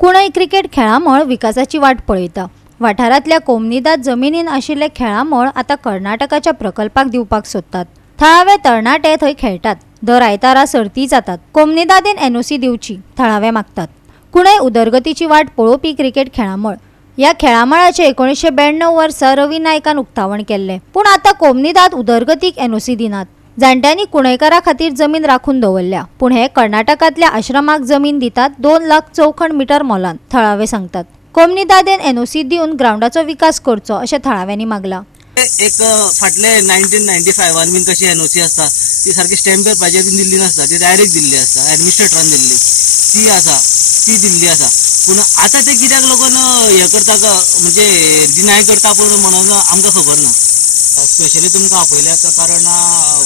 कुणय cricket खेळामळ विकासाची वाट पळयता। वाठारांतल्या कोमनीदाद जमिनीन आशिल्ले खेळामळ आता कर्नाटकाच्या प्रकल्पाक दिवपाक सोदतात। थळावे तरणाटे थंय खेळटात। दर आयतारा सर्ती जातात। कोमनीदादीन एनओसी दिवची थळावे मागतात। कुणय उदरगतीची वाट पळोवपी क्रिकेट खेळामळ। या खेळामळाचे 1992 वर्सा रवी नायकान उक्तावण केल्ले, पूण आता कोमनीदाद उदरगतीक एनओसी दिनात। जाणट्यांनी कुणयकारा खातीर जमीन राखून दवरल्या, पूण हे कर्नाटकांतल्या आश्रमाक जमीन दितात 2 लाख चौखण मीटर मोलान, थळावे सांगतात। कोमनीदादेन एनओसी दिवन ग्राउंडाचो विकास करचो अशें थळाव्यांनी मागला। एक फाटले 1995 बीन कशी एनओसी असता ती सारखी स्टॅम्प पेपराचेर बीन दिल्ली नसता, ती डायरेक्ट दिल्ली असता, एडमिनिस्ट्रेटरान दिल्ली ती आसा, ती दिल्ली आसा। पूण आता ते कित्याक लागून हे करता म्हणजे डिनाय करता पूण म्हणून आमकां खबर ना। स्पेशली तुमकां आपयल्यात कारण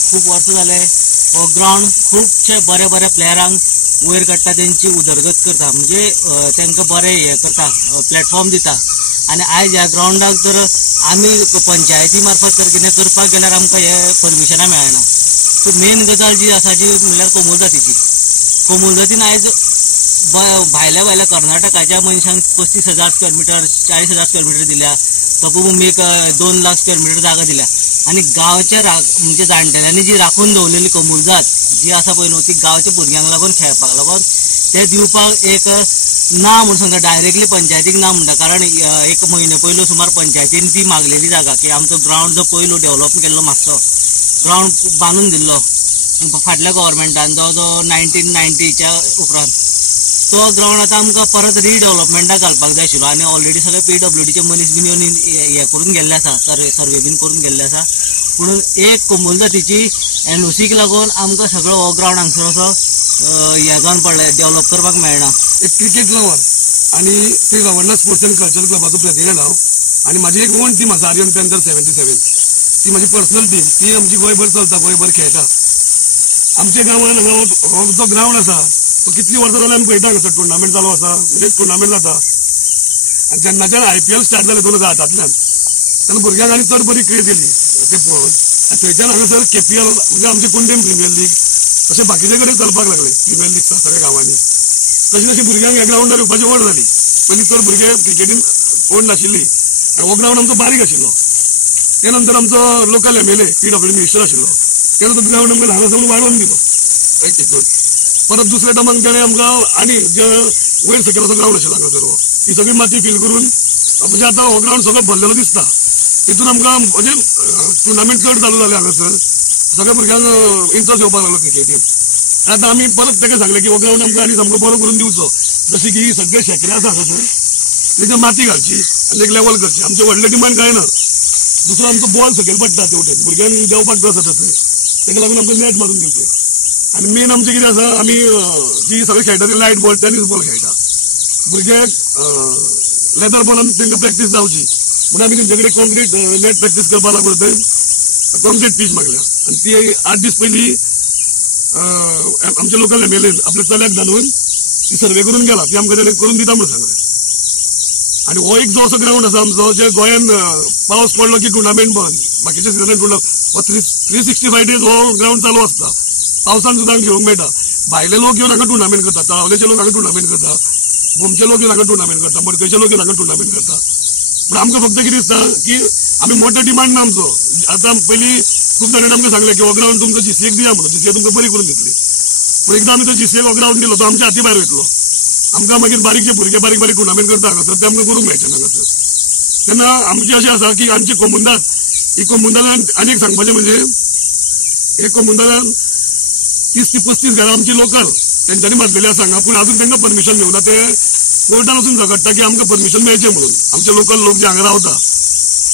खूप वर्ष जाले हो ग्राउंड खूपशे बरे बरे प्लेयरांक वयर काडटा, तेंची उदरगत करता, म्हणजे तांकां बरे हे करता, प्लॅटफॉर्म दिता। आनी आयज ह्या ग्राउंडाक तर आमी पंचायती मार्फत तर कितें करपाक गेल्यार आमकां हे परमिशनां मेळना। सो मेन गजाल जी आसा ती म्हणल्यार कोमूल जातीची। कोमूल जातीन आयज भायल्या कर्नाटकाच्या मनशांक 35,000 स्क्वेअर मीटर 40,000 स्क्वेअर मीटर दिल्या, तपोभुमीक 2 लाख स्क्वेअर मीटर जागा दिल्या। आणि गांवच्या म्हणजे जाणटेल्यांनी जी राखून दवरलेली कोमूल जात जी आसा पळय न्हू, ती गांवच्या भुरग्यांक लागून खेळपाक लागून ते दिवपाक एक ना म्हणून सांगता, डायरेक्टली पंचायतीक ना म्हणटा। कारण 1 म्हयने पयलो सुमार पंचायतीन ती मागलेली जागा की आमचो ग्राउंड जो पयलो डेव्हलप केल्लो मातसो ग्राउंड बांदून दिल्लो फाटल्या गव्हर्मेंटान जो 1990च्या उपरांत, तो ग्राउंड आता आमकां परत रिडेव्हलपमेंटाक घालपाक जाय आशिल्लो। आनी ऑलरेडी सगळे PWDचे मनीस बीन येवन हे करून गेल्ले आसा, सर्वे बीन करून गेल्ले आसा। पूण एक कोमूल जातीची एनओसीक लागून आमकां सगळो हो ग्राउंड हांगसर असो हे जावन पडले, डेव्हलप करपाक मेळना। एक क्रिकेट लवर आणि ते गव्हर्नर स्पोर्ट्स अँड कल्चरल क्लबाचो प्रेसिडेंट हांव, आणि माझी एक ओन टीम आसा आर्यन पॅन्थर 77, ती माझी पर्सनल टीम, ती आमची गोंयभर चलता, गोंयभर खेळटा। आमच्या गांवांत हांगा हो जो ग्राउंड आसा तो कितली वर्सां जाल्यार आमी पळयता, हांगासर टुर्नामेंट चालू आसा, म्हणजे टुर्नामेंट जाता। आनी जेन्नाच्यान IPL स्टार्ट जालें 2008 तेन्ना भुरग्यांक आनी चड बरी क्रेज येयली ते पळोवन। आनी थंयच्यान हांगासर KPL म्हणजे आमचे कुंडेम प्रिमियर लीग तशें बाकीचे कडेन चलपाक लागले, प्रिमियर लीग सगळ्या गांवांनी। तशी तशी भुरग्यांक ह्या ग्राउंडार येवपाची ओढ जाली। पयलीं चड भुरगे क्रिकेटीन ओढ नाशिल्ली, हो ग्राउंड आमचो बारीक आशिल्लो। त्या नंतर आमचो लोकल MLA PW मिनिस्टर आशिल्लो, तेणें तो ग्राउंड आमकां हांगासर वाडोवन दिलो हितून। परत दुसऱ्या टायमाक तेणें आमकां आनी जे वयर सकयल असो ग्राउंड आशिल्लो हांगासर ती सगळी माती फिल करून म्हणजे आतां हो ग्राउंड सगळो भरलेलो दिसता। तितून आमकां म्हणजे टुर्नामेंट चड चालू जाले हांगासर, सगळ्या भुरग्यांक इंट्रस्ट येवपाक लागलो क्रिकेटीन। आतां आमी परत ताका सांगलें की हो ग्राउंड आमकां आनी सामको बरो करून दिवचो, जशें की सगळे शेकरे आसा हांगासर तेजेर माती घालची आनी एक लेवल करची। आमचे व्हडले डिमांड काय ना, दुसरो आमचो बॉल सकयल पडटा ते वटेन, भुरग्यांक देंवपाक त्रास जाता थंय, ताका लागून आमकां नेट मारून दिवचें। आनी मेन आमचें कितें आसा, आमी जी सगळे खेळटा ती लायट बॉल, टेनीस बॉल खेळटा। भुरग्यांक लेदर बॉलान तांकां प्रॅक्टीस जावची म्हणून आमी तेंचे कडेन कॉन्क्रीट नेट प्रॅक्टीस करपाक लागून थंय कॉन्क्रीट पीच मागल्या। आनी ती 8 दीस पयलीं आमच्या लोकल MLA आपल्या चल्याक धाडून ती सर्वे करून गेला, ती आमकां तेणें करून दिता म्हणून सांगलें। आनी हो एक जो असो ग्राउंड आसा आमचो, जे गोंयान पावस पडलो की टुर्नामेंट बंद, बाकीच्या सिजनान टुर्नामेंट 365 डेज हो ग्राउंड चालू आसता, पावसान सुद्दां घेवंक मेळटा। भायले लोक येवन हांगा टुर्नामेंट करता, तळावलेचे लोक हांगा टुर्नामेंट करता, भोमचे लोक येवन हांगा टुर्नामेंट करता, मडकयचे लोक येवन हांगा टुर्नामेंट करता। पूण आमकां फक्त कितें दिसता की आमी मोठो डिमांड ना आमचो। आतां पयलीं खूब जाणांनी आमकां सांगलें की हो ग्राउंड तुमकां GCAक दिया म्हणून, GCA तुमकां बरी करून दितली। पूण एकदां आमी तो GCAक हो ग्राउंड दिलो, तो आमच्या हाती भायर वयतलो। आमकां मागीर बारीक जे भुरगे बारीक बारीक टुर्नामेंट करता हांगासर ते आमकां करूंक मेळचे ना हांगासर। तेन्ना आमचें अशें आसा की आमची कोमुंदाद ही कोमुंदादान आनी एक सांगपाचें म्हणजे हे कोमुंदादान 30 ते 35 घरां आमची लोकल तेंच्यांनी बांदलेली आसा हांगा, पूण अजून तांकां परमिशन मेळना। ते कोर्टान वचून झगडटा की आमकां परमिशन मेळचें म्हणून। आमचे लोकल लोक जे हांगा रावता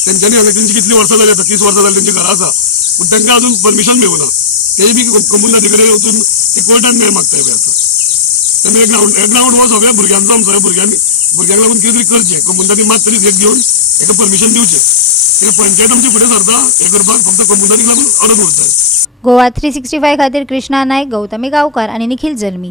तेंच्यांनी हांगा तेंची कितलीं वर्सां जाली आतां, 30 वर्सां जाली तेंची घरां आसा, पूण तांकां अजून परमिशन मेळना। तेय बी कोमुंदादी कडेन वचून ते कोर्टान मेळ मागताय पळय आतां। तेन्ना ग्राउंड हो सगळ्या भुरग्यांचो, आमच्या भुरग्यांक लागून कितें तरी करचें, कोमुंदादी मात तरी एक घेवन हेका परमिशन दिवचें। तेका पंचायत आमचे फुडें सरता हे करपाक, फक्त कोमुंदादीक लागून अर्ज उरता। गोवा 365 खातीर कृष्णा नायक, गौतमी गांवकार आनी निखिल जल्मी।